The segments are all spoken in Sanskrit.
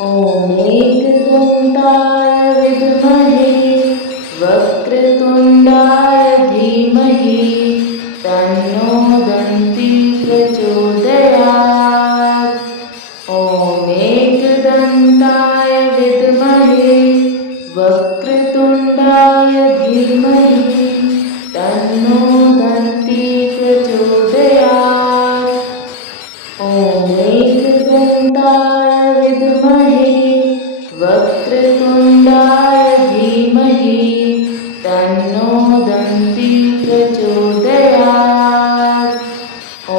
ॐ एकदन्ताय विद्महे वक्रतुण्डाय धीमहि तन्नो दन्ती प्रचोदयात्। ॐ एकदन्ताय विद्महे वक्रतुण्डाय धीमहि तन्नो दन्ती प्रचोदयात्। ॐ एकदन्ताय विद्महे वक्रतुण्डाय धीमहि तन्नो दन्ती प्रचोदयात्। ॐ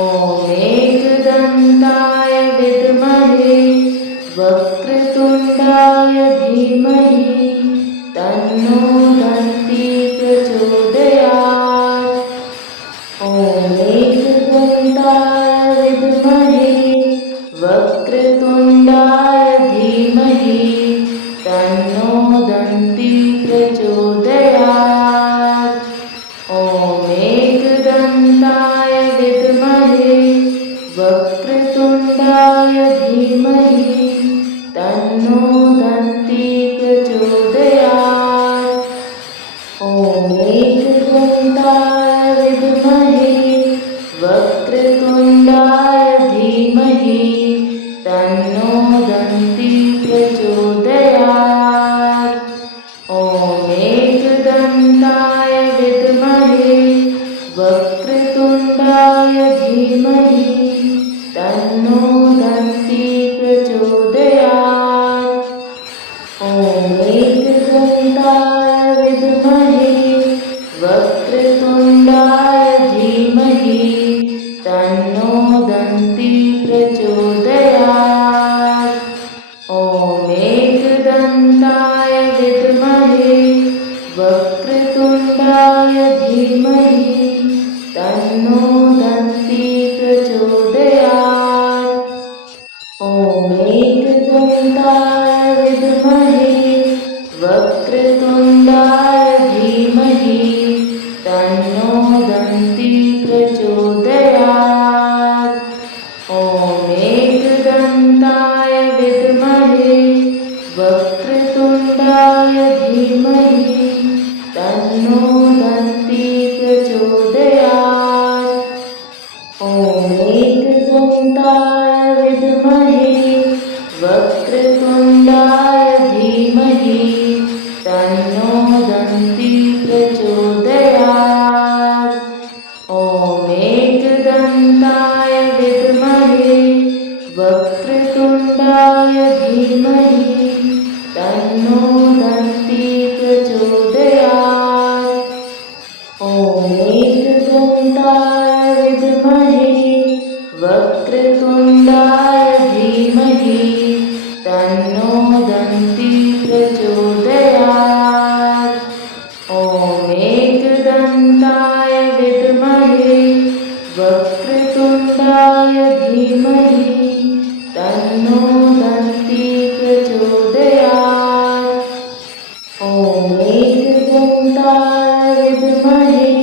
एकदन्ताय विद्महे वक्रतुण्डाय धीमहि तन्नो दन्ती प्रचोदयात्। ॐ एकदन्ताय विद्महे वक्रतुण्डाय धीमहि तन्नो दन्ती प्रचोदयात्। ॐ एकदन्ताय विद्महे वक्रतुण्डाय धीमहि तन्नो दन्ती प्रचोदयात्। ॐ एकदन्ताय विद्महे वक्रतुण्डाय धीमहि तन्नो दन्ती प्रचोदयात्। ॐ एकदन्ताय विद्महे वक्रतुण्डाय धीमहि तन्नो दन्ती प्रचोदयात्। ॐ एकदन्ताय विद्महे वक्रतुण्डाय धीमहि तन्नो दन्ती प्रचोदयात्। ॐ एकदन्ताय विद्महे वक्रतुण्डाय धीमहि तन्नो दन्ती प्रचोदयात्। ॐ एकदन्ताय विद्महे वक्रतुण्डाय धीमहि तन्नो दन्ती प्रचोदयात्। ॐ एकदन्ताय विद्महे वक्रतुण्डाय धीमहि तन्नो दन्ती प्रचोदयात्। ॐ एकदन्ताय विद्महे वक्रतुण्डाय धीमहि तन्नो दन्ती प्रचोदयात्। ॐ एकदन्ताय विद्महे वक्रतुण्डाय धीमहि तन्नो दन्ती प्रचोदयात्। ॐ एकदन्ताय विद्महे वक्रतुण्डाय धीमहि तन्नो दन्ती प्रचोदयात्। ॐ एकदन्ताय विद्महे वक्रतुण्डाय धीमहि तन्नो दन्ती प्रचोदयात्। ॐ एकदन्ताय विद्महे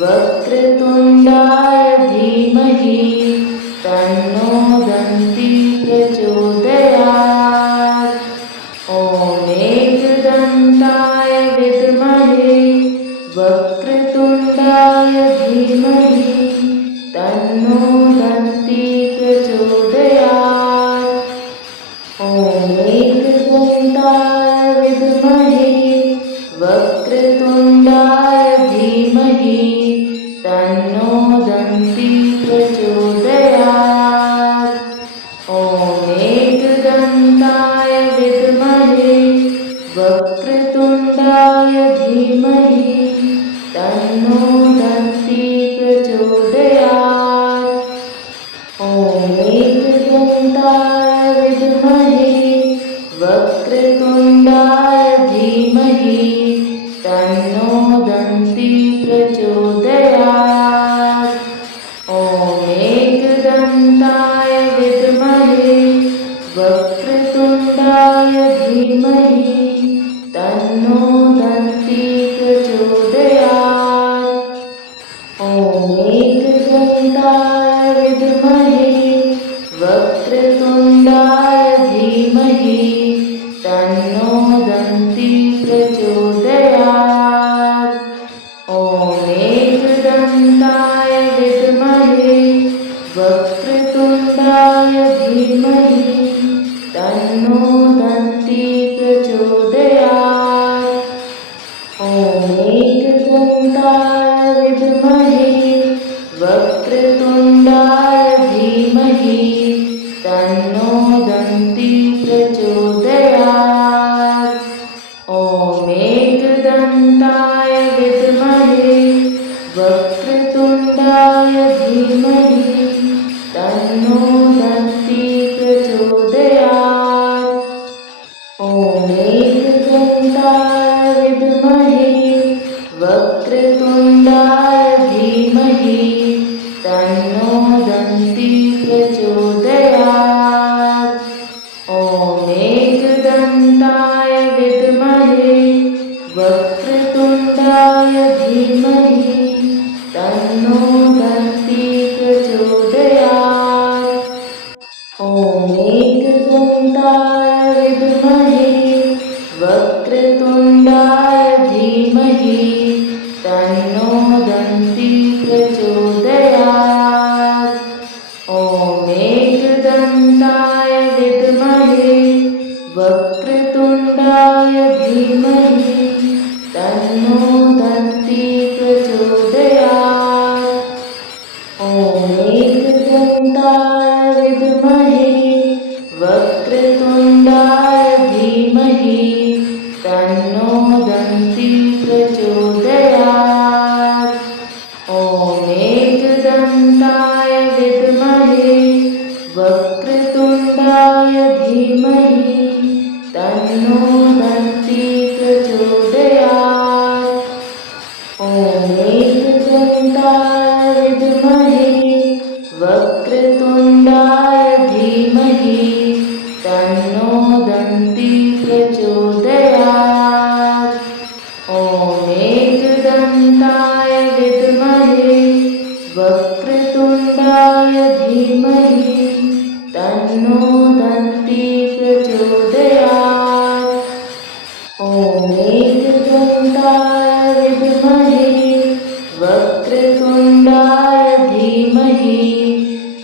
वक्रतुण्डाय धीमहि तन्नो दन्ती प्रचोदयात्। ॐ एकदन्ताय विद्महे वक्रतुण्डाय धीमहि तन्नो दन्ती प्रचोदयात्। ॐ एकदन्ताय विद्महे वक्रतुण्डाय धीमहि तन्नो दन्ती प्रचोदयात्। ॐ एकदन्ताय विद्महे वक्रतुण्डाय धीमहि तन्नो दन्ती प्रचोदयात्। ॐ एकदन्ताय विद्महे वक्रतुण्डाय धीमहि तन्नो दन्ती प्रचोदयात्। ॐ एकदन्ताय विद्महे वक्रतुण्डाय धीमहि तन्नो दन्ती प्रचोदयात्। ॐ एकदन्ताय विद्महे वक्रतुण्डाय धीमहि एकदन्ताय विद्महे वक्रतुण्डाय धीमहि तन्नो दन्ती प्रचोदयात्। ॐ एकदन्ताय विद्महे वक्रतुण्डाय धीमहि तन्नो दन्ती प्रचोदयात्। ॐ एकदन्ताय विद्महे वक्रतुण्डाय धीमहि तन्नो दन्ती प्रचोदयात्। ॐ एकदन्ताय विद्महे वक्रतुण्डाय धीमहि तन्नो दन्ती प्रचोदयात्। ॐ एकदन्ताय विद्महे वक्रतुण्डाय धीमहि तन्नो दन्ती प्रचोदयात्। ॐ एकदन्ताय विद्महे वक्रतुण्डाय धीमहि तन्नो दन्ती प्रचोदयात्। ॐ एकदन्ताय विद्महे वक्रतुण्डाय धीमहि तन्नो दन्ती प्रचोदयात्। ॐ एकदन्ताय विद्महे वक्रतुण्डाय धीमहि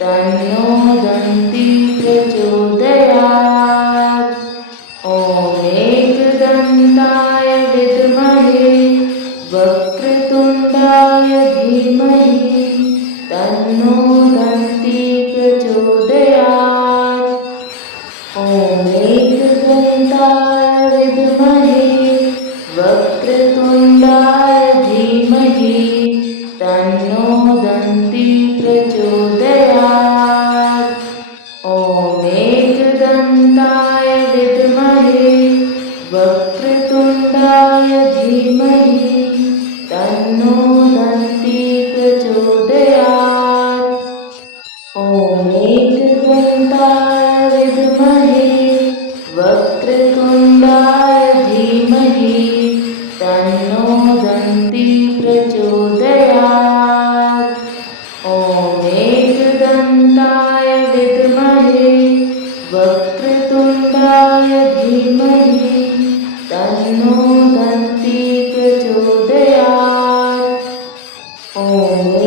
तन्नो दन्ती प्रचोदयात्। ॐ एकदन्ताय विद्महे वक्रतुण्डाय धीमहि तन्नो दन्ती प्रचोदयात्। ॐ एकदन्ताय विद्महे वक्रतुण्डाय धीमहि तन्नो दन्ती प्रचोदयात्। ॐ एकदन्ताय विद्महे वक्रतुण्डाय धीमहि तन्नो दन्ती प्रचोदयात्। ॐ एकदन्ताय विद्महे वक्रतुण्डाय धीमहि तन्नो दन्ती प्रचोदयात्। ॐ एकदन्ताय विद्महे वक्रतुण्डाय धीमहि तन्नो दन्ती प्रचोदयात्। ॐ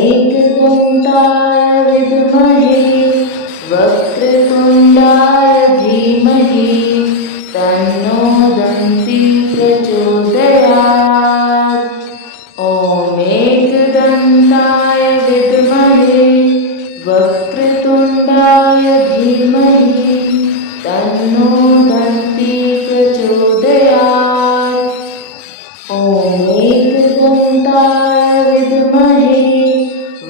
एकदन्ताय विद्महे वक्रतुण्डाय धीमहि तन्नो दन्ती प्रचोदयात्। ॐ एकदन्ताय विद्महे वक्रतुण्डाय धीमहि तन्नो दन्ती प्रचोदयात्। ॐ एकदन्ताय विद्महे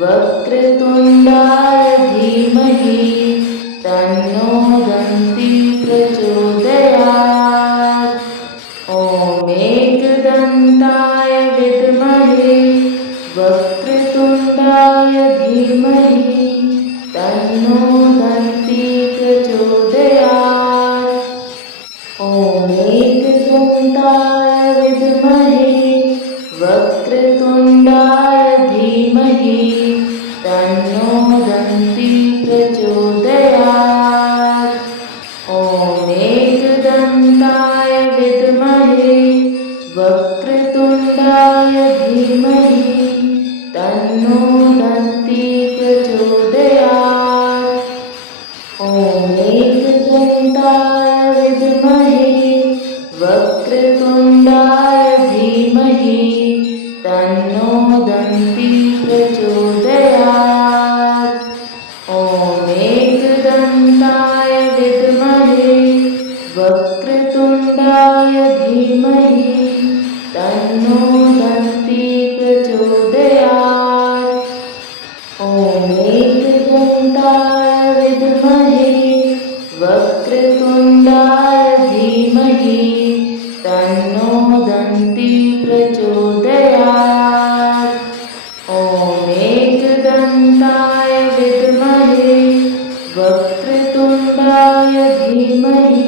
वक्रतुण्डाय धीमहि तन्नो दन्ती प्रचोदयात्। ॐ एकदन्ताय विद्महे वक्रतुण्डाय धीमहि तन्नो दन्ती प्रचोदयात्। ॐ एकदन्ताय विद्महे वक्रतुण्डाय धीमहि तन्नो दन्ती प्रचोदयात्। ॐ एकदन्ताय विद्महे वक्रतुण्डाय धीमहि तन्नो दन्ती प्रचोदयात्। ॐ एकदन्ताय विद्महे वक्रतुण्डाय धीमहि तन्नो दन्ती प्रचोदयात्। ॐ एकदन्ताय विद्महे वक्रतुण्डाय धीमहि तन्नो दन्ती प्रचोदयात्। ॐ एकदन्ताय विद्महे वक्रतुण्डाय धीमहि तन्नो दन्ती प्रचोदयात्। ॐ एकदन्ताय विद्महे वक्रतुण्डाय धीमहि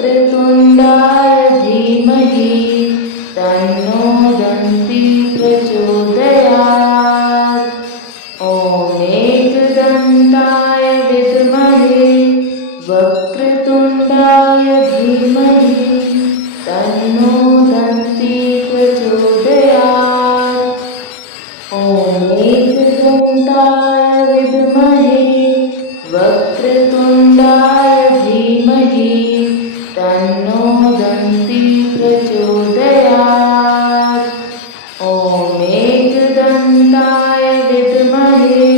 वक्रतुण्डाय धीमहि तन्नो दन्ती प्रचोदयात्। ॐ एकदन्ताय विद्महे वक्रतुण्डाय धीमहि तन्नो दन्ती प्रचोदयात्। ॐ एकदन्ताय विद्महे वक्रतुण्डाय धीमहि तन्नो दन्ती प्रचोदयात्। ॐ एकदन्ताय विद्महे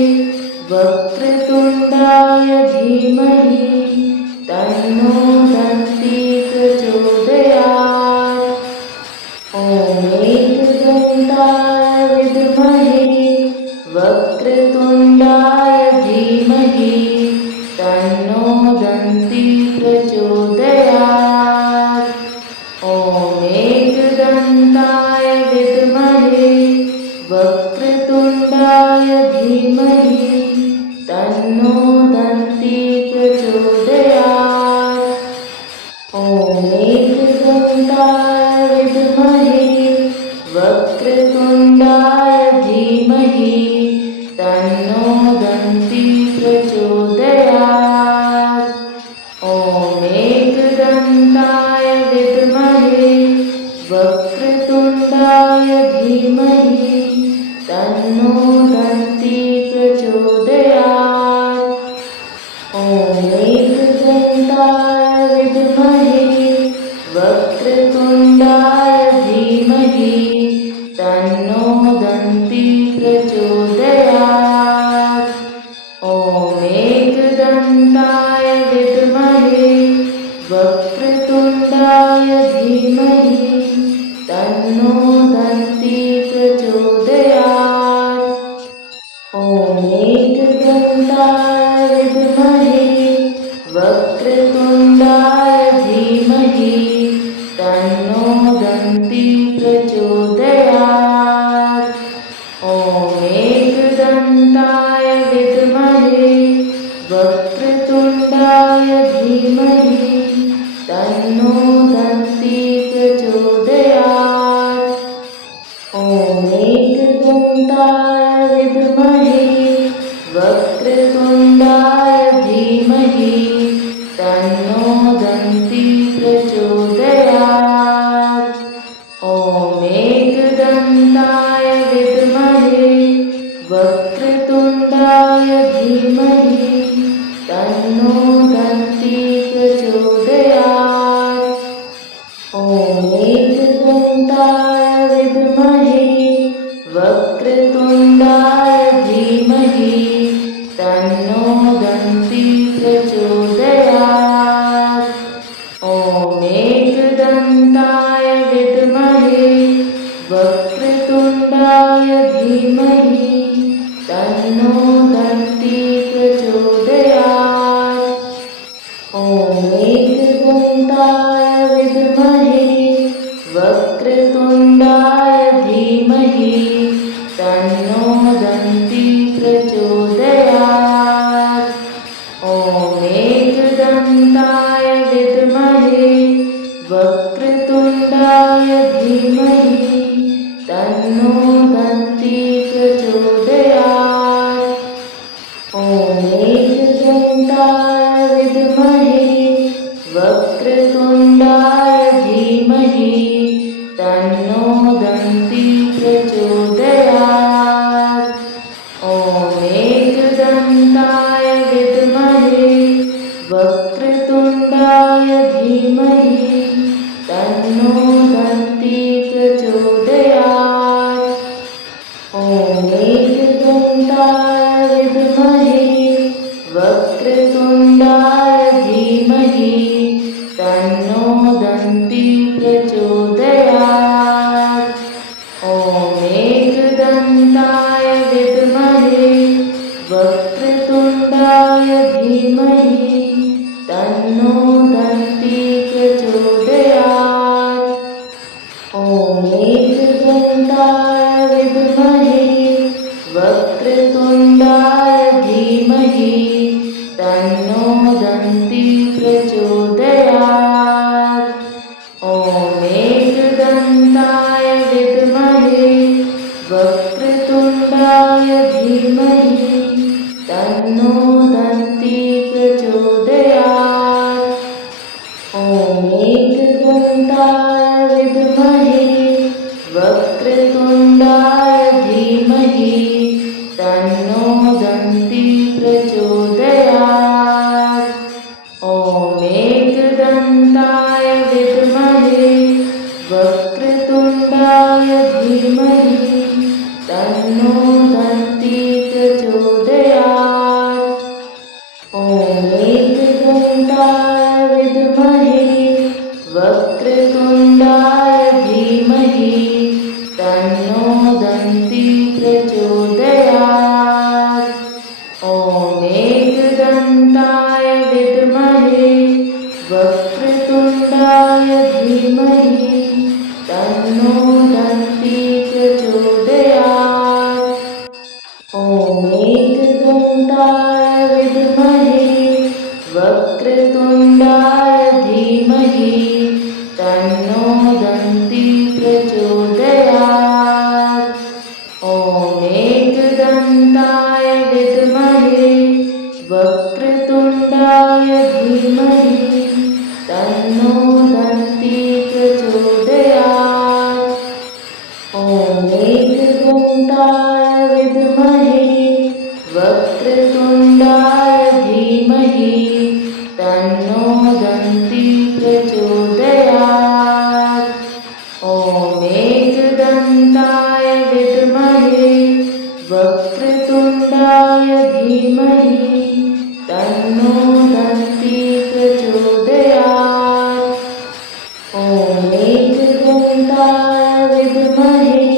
वक्रतुण्डाय धीमहि तन्नो दन्ती प्रचोदयात्। ॐ एकदन्ताय विद्महे वक्रतुण्डाय धीमहि तन्नो दन्ती प्रचोदयात्। ॐ एकदन्ताय विद्महे वक्रतुण्डाय धीमहि तन्नो दन्ती प्रचोदयात्। ॐ एकदन्ताय विद्महे वक्रतुण्डाय धीमहि तन्नो दन्ती प्रचोदयात्। ॐ एकदन्ताय विद्महे वक्रतुण्डाय धीमहि तन्नो दन्ती प्रचोदयात्। ॐ एकदन्ताय विद्महे वक्रतुण्डाय धीमहि तन्नो दन्ती प्रचोदयात्। ॐ एकदन्ताय विद्महे वक्रतुण्डाय धीमहि तन्नो दन्ती प्रचोदयात्। ॐ एकदन्ताय विद्महे वक्रतुण्डाय धीमहि तन्नो दन्ती प्रचोदयात्। ॐ एकदन्ताय विद्महे वक्रतुण्डाय धीमहि तन्नो दन्ती प्रचोदयात्। ॐ एकदन्ताय विद्महे वक्रतुण्डाय धीमहि तन्नो दन्ती प्रचोदयात्। ॐ एकदन्ताय विद्महे वक्रतुण्डाय धीमहि तन्नो दन्ती प्रचोदयात्। ॐ एकदन्ताय विद्महे वक्रतुण्डाय धीमहि तन्नो दन्ती प्रचोदयात्। ॐ एकदन्ताय विद्महे वक्रतुण्डाय धीमहि तन्नो दन्ती प्रचोदयात्। ॐ एकदन्ताय विद्महे वक्रतुण्डाय धीमहि तन्नो दन्ती प्रचोदयात्। ॐ एकदन्ताय विद्महे वक्रतुण्डाय धीमहि तन्नो दन्ती प्रचोदयात्। ॐ एकदन्ताय विद्महे वक्रतुण्डाय धीमहि तन्नो दन्ती प्रचोदयात्। ॐ एकदन्ताय विद्महे वक्रतुण्डाय धीमहि तन्नो दन्ती प्रचोदयात्। ॐ एकदन्ताय विद्महे वक्रतुण्डाय धीमहि तन्नो दन्ती प्रचोदयात्। ॐ एकदन्ताय विद्महे वक्रतुण्डाय धीमहि तन्नो दन्ती प्रचोदयात्। ॐ एकदन्ताय विद्महे वक्रतुण्डाय धीमहि तन्नो दन्ती प्रचोदयात्। एकदन्ताय विद्महे वक्रतुण्डाय धीमहि तन्नो दन्ती प्रचोदयात्। ॐ एकदन्ताय विद्महे वक्रतुण्डाय धीमहि तन्नो दन्ती प्रचोदयात्। ॐ एकदन्ताय विद्महे वक्रतुण्डाय धीमहि तन्नो दन्ती प्रचोदयात्। ॐ एकदन्ताय विद्महे वक्रतुण्डाय धीमहि तन्नो दन्ती प्रचोदयात्। ॐ एकदन्ताय विद्महे वक्रतुण्डाय धीमहि तन्नो दन्ती प्रचोदयात्। ॐ एकदन्ताय विद्महे वक्रतुण्डाय धीमहि तन्नो दन्ती प्रचोदयात्। ॐ एकदन्ताय विद्महे वक्रतुण्डाय धीमहि तन्नो दन्ती प्रचोदयात्। ॐ एकदन्ताय विद्महे वक्रतुण्डाय धीमहि तन्नो दन्ती प्रचोदयात्। ॐ एकदन्ताय विद्महे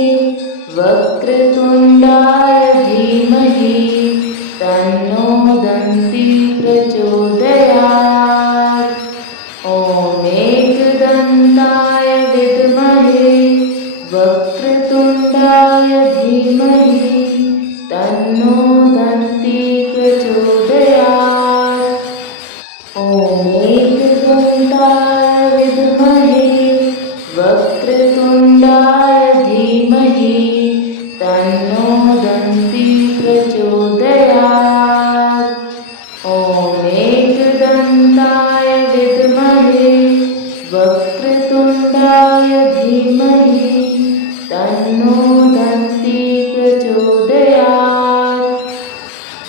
वक्रतुण्डाय धीमहि तन्नो दन्ती प्रचोदयात्। ॐ एकदन्ताय विद्महे वक्रतुण्डाय धीमहि तन्नो दन्ती प्रचोदयात्। ॐ एकदन्ताय विद्महे वक्रतुण्डाय धीमहि तन्नो दन्ती प्रचोदयात्। ॐ एकदन्ताय विद्महे वक्रतुण्डाय धीमहि तन्नो दन्ती प्रचोदयात्।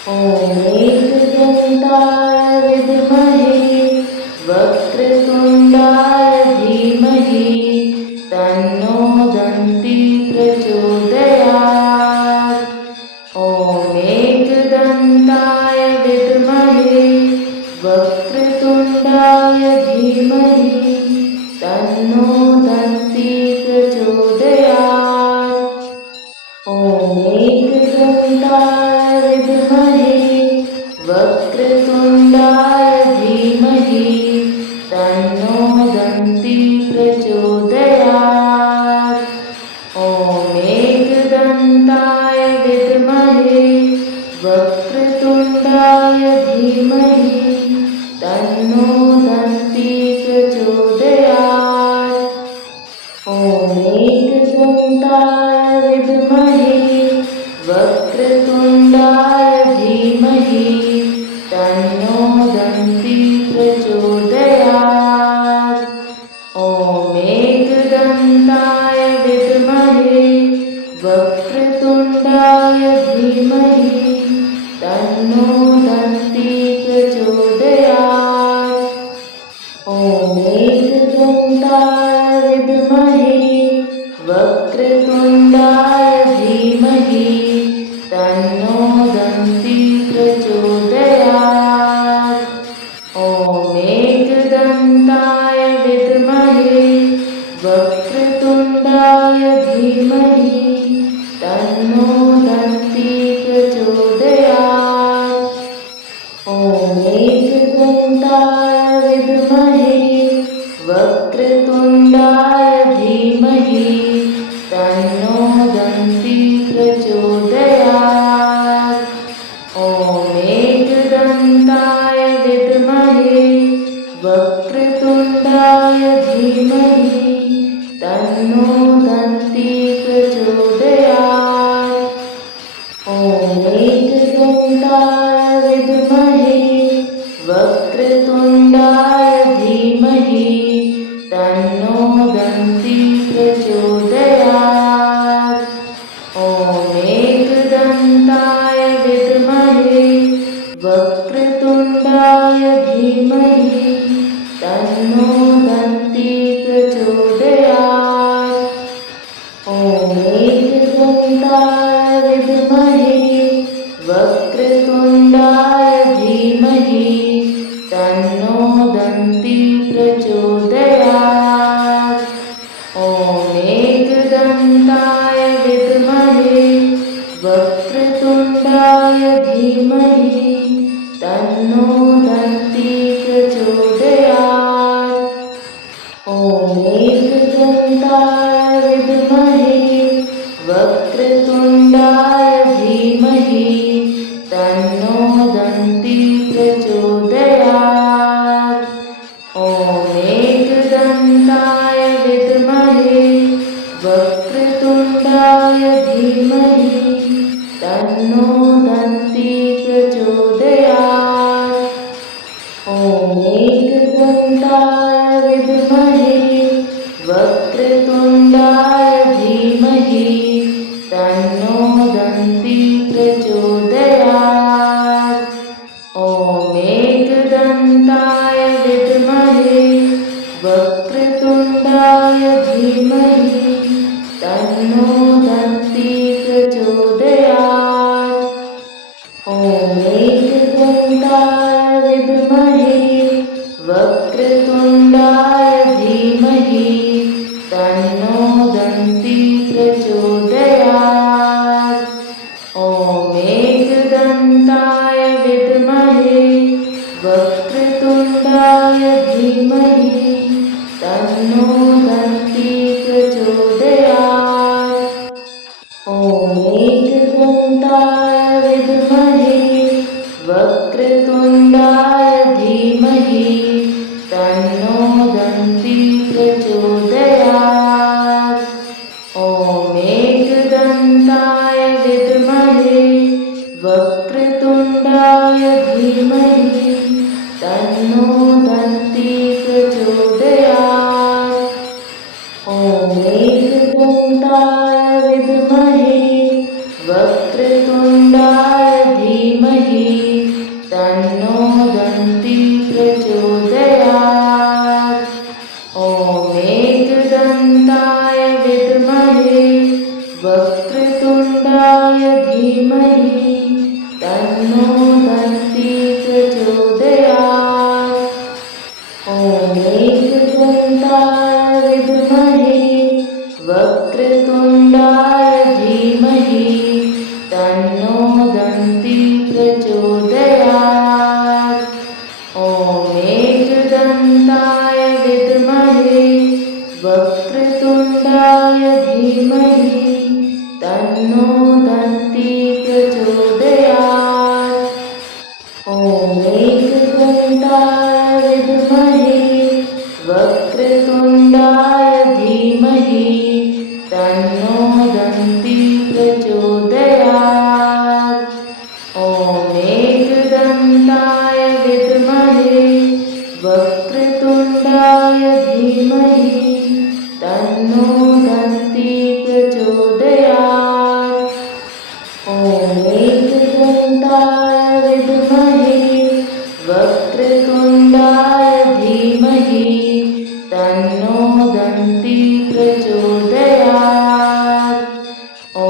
ॐ एकदन्ताय विद्महे वक्रतुण्डाय धीमहि तन्नो दन्ती प्रचोदयात्। ॐ एकदन्ताय विद्महे वक्रतुण्डाय धीमहि तन्नो दन्ती प्रचोदयात्। ॐ एकदन्ताय विद्महे वक्रतुण्डाय धीमहि तन्नो दन्ती प्रचोदयात्। ॐ एकदन्ताय विद्महे वक्रतुण्डाय धीमहि तन्नो दन्ती प्रचोदयात्। ॐ एकदन्ताय विद्महे वक्रतुण्डाय धीमहि तन्नो दन्ती प्रचोदयात्। ॐ एकदन्ताय विद्महे वक्रतुण्डाय धीमहि तन्नो दन्ती प्रचोदयात्। ॐ एकदन्ताय विद्महे वक्रतुण्डाय धीमहि तन्नो दन्ती प्रचोदयात्। ॐ एकदन्ताय विद्महे वक्रतुण्डाय धीमहि तन्नो दन्ती प्रचोदयात्। ॐ एकदन्ताय विद्महे वक्रतुण्डाय धीमहि तन्नो दन्ती प्रचोदयात्। ॐ एकदन्ताय विद्महे वक्रतुण्डाय धीमहि तन्नो दन्ती प्रचोदयात्। ॐ एकदन्ताय विद्महे वक्रतुण्डाय धीमहि तन्नो दन्ती प्रचोदयात्। ॐ एकदन्ताय विद्महे वक्रतुण्डाय धीमहि तन्नो दन्ती प्रचोदयात्। ॐ एकदन्ताय विद्महे वक्रतुण्डाय धीमहि तन्नो दन्ती प्रचोदयात्। ॐ एकदन्ताय विद्महे वक्रतुण्डाय धीमहि तन्नो दन्ती प्रचोदयात्। ॐ एकदन्ताय विद्महे वक्रतुण्डाय धीमहि तन्नो दन्ती प्रचोदयात्। ॐ एकदन्ताय विद्महे वक्रतुण्डाय धीमहि तन्नो दन्ती प्रचोदयात्। ॐ एकदन्ताय विद्महे वक्रतुण्डाय धीमहि तन्नो दन्ती प्रचोदयात्। ॐ एकदन्ताय विद्महे वक्रतुण्डाय धीमहि तन्नो दन्ती प्रचोदयात्। ॐ एकदन्ताय विद्महे वक्रतुण्डाय धीमहि तन्नो दन्ती प्रचोदयात्। ॐ एकदन्ताय विद्महे वक्रतुण्डाय धीमहि तन्नो दन्ती प्रचोदयात्। ॐ एकदन्ताय विद्महे वक्रतुण्डाय धीमहि तन्नो दन्ती प्रचोदयात्। ॐ एकदन्ताय विद्महे वक्रतुण्डाय धीमहि तन्नो दन्ती प्रचोदयात्। ॐ एकदन्ताय विद्महे वक्रतुण्डाय धीमहि तन्नो दन्ती प्रचोदयात्। ॐ एकदन्ताय विद्महे वक्रतुण्डाय धीमहि तन्नो दन्ती प्रचोदयात्। ॐ एकदन्ताय विद्महे वक्रतुण्डाय धीमहि तन्नो दन्ती प्रचोदयात्। ॐ एकदन्ताय विद्महे वक्रतुण्डाय धीमहि तन्नो दन्ती प्रचोदयात्। ॐ एकदन्ताय विद्महे वक्रतुण्डाय धीमहि तन्नो दन्ती प्रचोदयात्। ॐ एकदन्ताय विद्महे वक्रतुण्डाय धीमहि तन्नो दन्ती प्रचोदयात्। ॐ एकदन्ताय विद्महे वक्रतुण्डाय धीमहि तन्नो दन्ती प्रचोदयात्। ॐ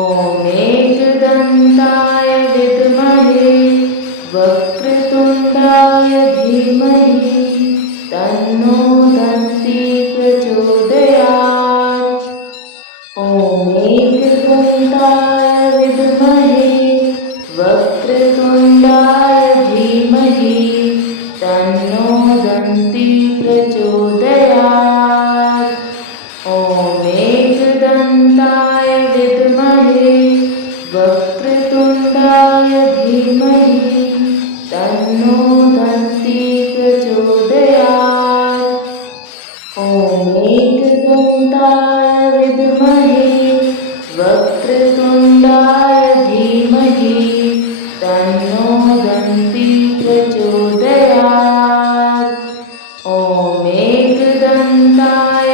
एकदन्ताय विद्महे वक्रतुण्डाय धीमहि तन्नो दन्ती प्रचोदयात्। ॐ एकदन्ताय विद्महे वक्रतुण्डाय धीमहि तन्नो दन्ती प्रचोदयात्। ॐ एकदन्ताय विद्महे वक्रतुण्डाय धीमहि तन्नो दन्ती प्रचोदयात्। ॐ एकदन्ताय विद्महे वक्रतुण्डाय धीमहि तन्नो दन्ती प्रचोदयात्। ॐ एकदन्ताय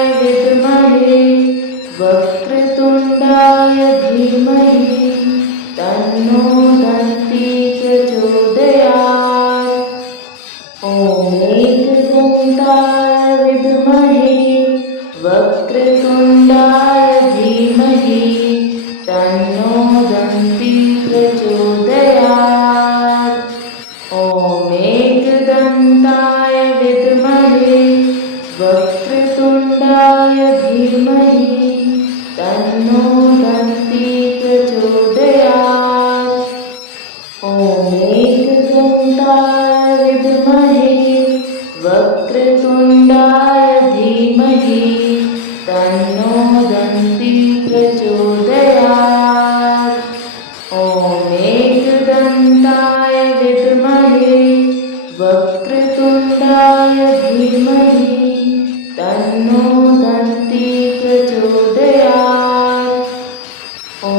वक्रतुण्डाय धीमहि तन्नो दन्ती प्रचोदयात्। ॐ एकदन्ताय विद्महे वक्रतुण्डाय धीमहि तन्नो दन्ती प्रचोदयात्। ॐ एकदन्ताय विद्महे वक्रतुण्डाय धीमहि तन्नो दन्ती प्रचोदयात्। ॐ एकदन्ताय विद्महे वक्रतुण्डाय धीमहि तन्नो दन्ती प्रचोदयात्। ॐ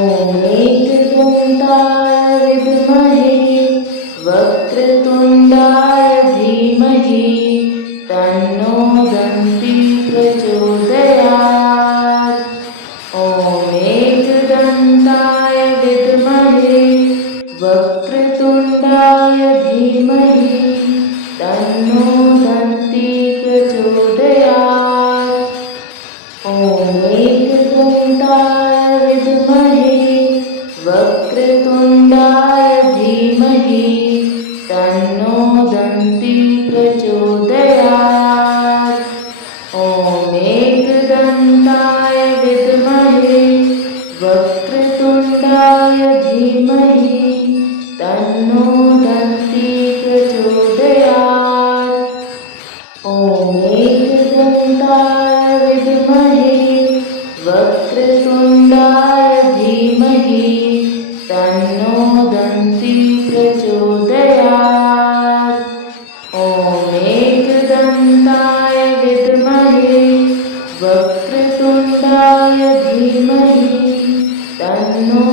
एकदन्ताय विद्महे वक्रतुण्डाय धीमहि तन्नो दन्ती प्रचोदयात्। ॐ एकदन्ताय विद्महे वक्रतुण्डाय धीमहि तन्नो दन्ती प्रचोदयात्। ॐ एकदन्ताय विद्महे वक्रतुण्डाय धीमहि तन्नो दन्ती प्रचोदयात्। ॐ एकदन्ताय विद्महे वक्रतुण्डाय धीमहि तन्नो दन्ती प्रचोदयात्। ॐ एकदन्ताय विद्महे वक्रतुण्डाय धीमहि तन्नो दन्ती प्रचोदयात्। ॐ एकदन्ताय विद्महे वक्रतुण्डाय धीमहि तन्नो